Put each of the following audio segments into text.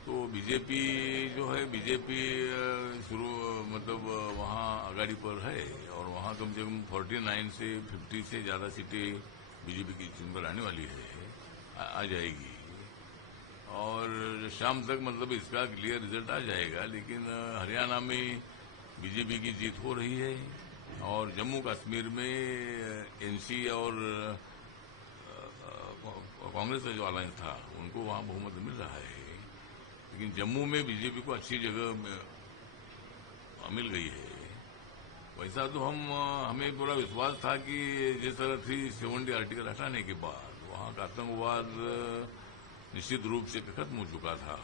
तो बीजेपी जो है बीजेपी शुरू मतलब वहाँ आगाड़ी पर है और वहाँ कम से कम 49 से 50 से ज़्यादा सीटें बीजेपी की चुन पर आने वाली है, आ जाएगी। और शाम तक मतलब इसका क्लियर रिजल्ट आ जाएगा। लेकिन हरियाणा में बीजेपी की जीत हो रही है और जम्मू कश्मीर में एनसी और कांग्रेस का जो अलायंस था उनको वहाँ बहुमत मिल रहा है। लेकिन जम्मू में बीजेपी को अच्छी जगह मिल गई है। वैसा तो हमें पूरा विश्वास था कि जिस तरह 370 आर्टिकल हटाने के बाद वहाँ का आतंकवाद निश्चित रूप से खत्म हो चुका था।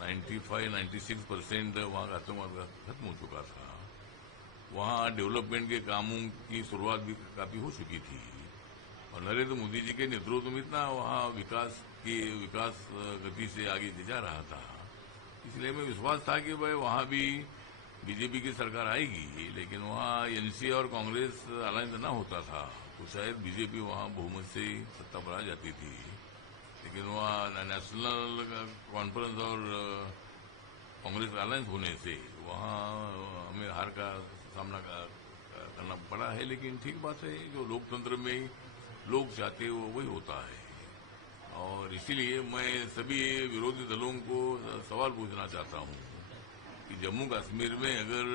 95-96% वहाँ का आतंकवाद खत्म हो चुका था। वहाँ डेवलपमेंट के कामों की शुरुआत भी काफी हो चुकी थी और नरेंद्र मोदी जी के नेतृत्व में इतना वहाँ विकास गति से आगे जा रहा था। इसलिए मैं विश्वास था कि भाई वहाँ भी बीजेपी की सरकार आएगी। लेकिन वहाँ एनसी और कांग्रेस अलायंस ना होता था तो शायद बीजेपी वहाँ बहुमत से सत्ता पर आ जाती थी। लेकिन वहाँ नेशनल कॉन्फ्रेंस और कांग्रेस का अलायंस होने से वहाँ हमें हार का सामना करना पड़ा है। लेकिन ठीक बात है, जो लोकतंत्र में लोग चाहते हैं वो वही होता है। और इसीलिए मैं सभी विरोधी दलों को सवाल पूछना चाहता हूँ कि जम्मू कश्मीर में अगर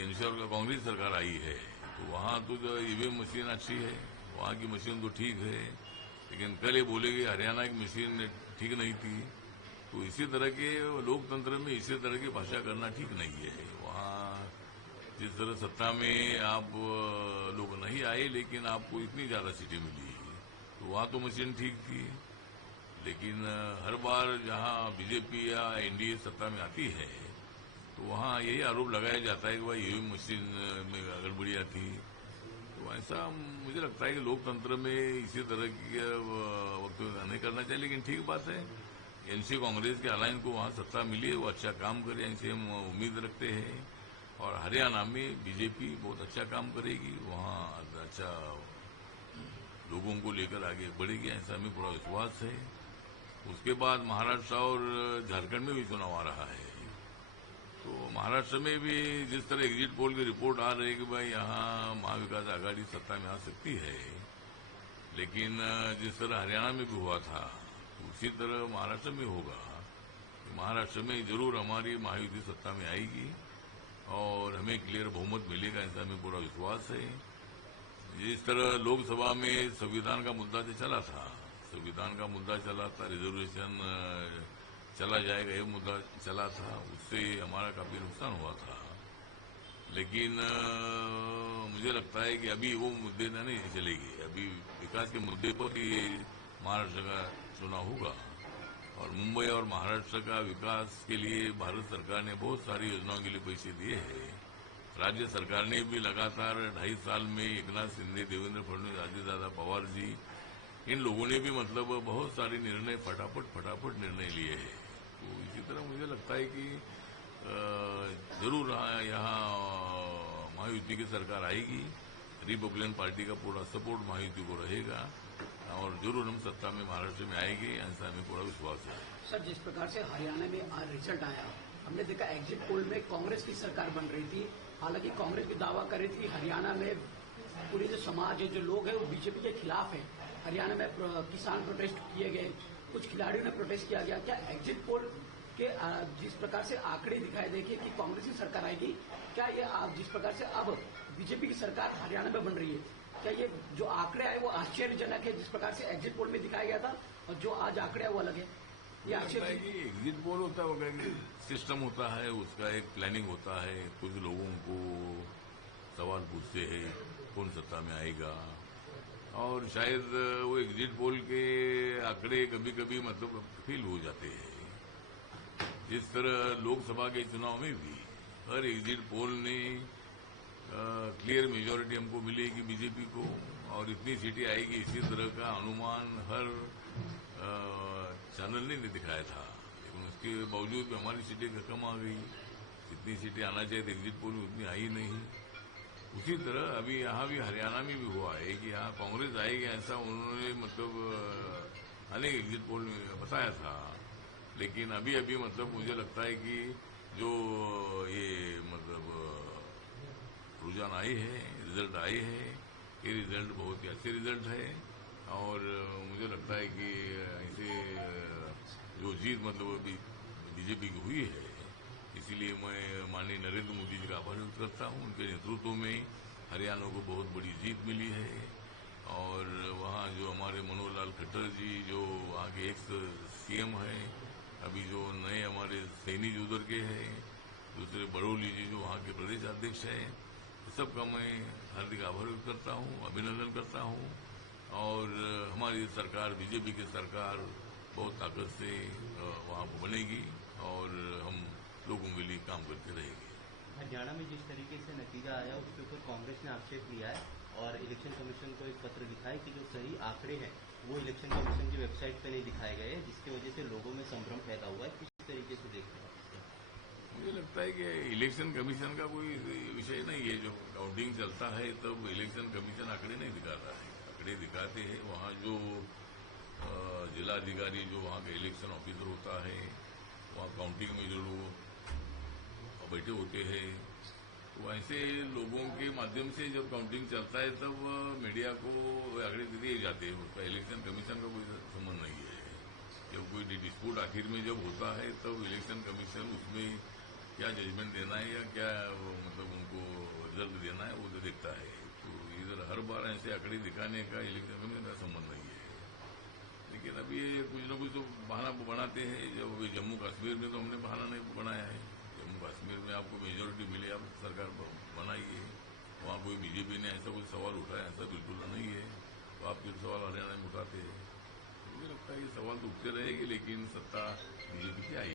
एनसी और कांग्रेस सरकार आई है तो वहाँ तो जो ईवीएम मशीन अच्छी है, वहाँ की मशीन तो ठीक है। लेकिन कल ये बोलेगी हरियाणा की मशीन ठीक नहीं थी। तो इसी तरह के लोकतंत्र में इसी तरह की भाषा करना ठीक नहीं है। वहाँ जिस तरह सत्ता में आप लोग नहीं आए लेकिन आपको इतनी ज्यादा सीटें मिली तो वहाँ तो मशीन ठीक थी। लेकिन हर बार जहाँ बीजेपी या एनडीए सत्ता में आती है तो वहाँ यही आरोप लगाया जाता है कि भाई ईवीएम मशीन में गड़बड़ियाँ थी। तो ऐसा मुझे लगता है कि लोकतंत्र में इसी तरह की वक्त नहीं करना चाहिए। लेकिन ठीक बात है, एनसी कांग्रेस के अलायंस को वहाँ सत्ता मिली है, वो अच्छा काम करे ऐसे हम उम्मीद रखते हैं। और हरियाणा में बीजेपी बहुत अच्छा काम करेगी, वहाँ अच्छा लोगों को लेकर आगे बढ़ेगी, ऐसा हमें पूरा विश्वास है। उसके बाद महाराष्ट्र और झारखंड में भी चुनाव आ रहा है। तो महाराष्ट्र में भी जिस तरह एग्जिट पोल की रिपोर्ट आ रही है कि भाई यहाँ महाविकास आघाड़ी सत्ता में आ सकती है, लेकिन जिस तरह हरियाणा में भी हुआ था उसी तरह महाराष्ट्र में होगा। महाराष्ट्र में जरूर हमारी महायुति सत्ता में आएगी और हमें क्लियर बहुमत मिलेगा, ऐसा हमें पूरा विश्वास है। जिस तरह लोकसभा में संविधान का मुद्दा जो चला था, संविधान का मुद्दा चला था, रिजर्वेशन चला जाएगा ये मुद्दा चला था, उससे हमारा काफी नुकसान हुआ था। लेकिन मुझे लगता है कि अभी वो मुद्दे नहीं चलेगी। अभी विकास के मुद्दे पर ही महाराष्ट्र का चुनाव होगा और मुंबई और महाराष्ट्र का विकास के लिए भारत सरकार ने बहुत सारी योजनाओं के लिए पैसे दिए हैं। राज्य सरकार ने भी लगातार 2.5 साल में एकनाथ शिंदे, देवेंद्र फडणवीस, अजितदादा पवार जी, इन लोगों ने भी मतलब बहुत सारे निर्णय फटाफट निर्णय लिए हैं। तो इसी तरह मुझे लगता है कि जरूर यहाँ महायुति की सरकार आएगी। रिपब्लिकन पार्टी का पूरा सपोर्ट महायुति को रहेगा और जरूर हम सत्ता में महाराष्ट्र में आएंगे, ऐसा हमें पूरा विश्वास है। सर, जिस प्रकार से हरियाणा में आज रिजल्ट आया, हमने देखा एग्जिट पोल में कांग्रेस की सरकार बन रही थी। हालांकि कांग्रेस भी दावा कर रही थी कि हरियाणा में पूरे जो समाज है, जो लोग हैं, वो बीजेपी के खिलाफ है। हरियाणा में किसान प्रोटेस्ट किए गए, कुछ खिलाड़ियों ने प्रोटेस्ट किया गया। क्या एग्जिट पोल के जिस प्रकार से आंकड़े दिखाई देखे कि कांग्रेस की सरकार आएगी, क्या ये जिस प्रकार से अब बीजेपी की सरकार हरियाणा में बन रही है, क्या ये जो आंकड़े आए वो आश्चर्यजनक है जिस प्रकार से एग्जिट पोल में दिखाया गया था और जो आज आंकड़े वो अलग है? ये आश्चर्य एग्जिट पोल होता है, सिस्टम होता है, उसका एक प्लानिंग होता है। कुछ लोगों को सवाल पूछते हैं कौन सत्ता में आएगा और शायद वो एग्जिट पोल के आंकड़े कभी कभी मतलब फेल हो जाते हैं। जिस तरह लोकसभा के चुनाव में भी हर एग्जिट पोल ने क्लियर मेजोरिटी हमको मिलेगी बीजेपी को और इतनी सीटें आएगी, इसी तरह का अनुमान हर चैनल ने नहीं दिखाया था। लेकिन उसके बावजूद भी हमारी सीटें कम आ गई। जितनी सीटें आना चाहिए तो एग्जिट पोल में उतनी आई नहीं। उसी तरह अभी यहाँ भी हरियाणा में भी हुआ है कि यहाँ कांग्रेस आएगी, ऐसा उन्होंने मतलब अनेक एग्जिट पोल में बताया था, लेकिन अभी अभी मतलब मुझे लगता है कि जो ये मतलब रुझान आए हैं, रिजल्ट आए हैं, ये रिजल्ट बहुत ही अच्छे रिजल्ट है। और मुझे लगता है कि इसे जो जीत मतलब बीजेपी की हुई है, इसीलिए मैं माननीय नरेंद्र मोदी जी का आभार व्यक्त करता हूं। उनके नेतृत्व में हरियाणा को बहुत बड़ी जीत मिली है। और वहाँ जो हमारे मनोहर लाल खट्टर जी जो वहाँ के एक्स सीएम हैं, अभी जो नए हमारे सैनी जी उधर के हैं, दूसरे बड़ौली जी जो वहाँ के प्रदेश अध्यक्ष हैं, सबका मैं हार्दिक आभार व्यक्त करता हूँ, अभिनंदन करता हूँ। और हमारी सरकार बीजेपी की सरकार बहुत ताकत से वहाँ पर बनेगी और हम लोगों के लिए काम करते रहेंगे। हरियाणा में जिस तरीके से नतीजा आया उसके ऊपर कांग्रेस ने आक्षेप लिया है और इलेक्शन कमीशन को एक पत्र लिखा है कि जो सही आंकड़े हैं वो इलेक्शन कमीशन की वेबसाइट पे नहीं दिखाए गए हैं, जिसकी वजह से लोगों में संभ्रम पैदा हुआ है। किस तरीके से देखते हैं? मुझे लगता है कि इलेक्शन कमीशन का कोई विषय नहीं है। जो काउंटिंग चलता है तब इलेक्शन कमीशन आंकड़े नहीं दिखाता है, आंकड़े दिखाते हैं वहाँ जो जिलाधिकारी जो वहाँ का इलेक्शन ऑफिसर होता है, वहाँ काउंटिंग में जो लोग बैठे होते हैं, तो ऐसे लोगों के माध्यम से जब काउंटिंग चलता है तब मीडिया को आंकड़े दिए जाते हैं। उसका इलेक्शन कमीशन का कोई संबंध नहीं है। जब कोई डिस्प्यूट आखिर में जब होता है तब इलेक्शन कमीशन उसमें क्या जजमेंट देना है या क्या मतलब उनको रिजल्ट देना है वो तो देखता है। तो इधर हर बार ऐसे आंकड़े दिखाने का इलेक्शन कमीशन का संबंध नहीं है। लेकिन अब ये कुछ न कुछ तो बहाना बनाते हैं। जब जम्मू कश्मीर में तो हमने बहाना नहीं बनाया है। जम्मू कश्मीर में आपको मेजोरिटी मिले, आप सरकार बनाइए। वहाँ कोई बीजेपी ने ऐसा कोई सवाल उठाया, ऐसा बिल्कुल नहीं है। तो आप जो सवाल हरियाणा में उठाते हैं, मुझे लगता है ये सवाल तो उठते रहेंगे, लेकिन सत्ता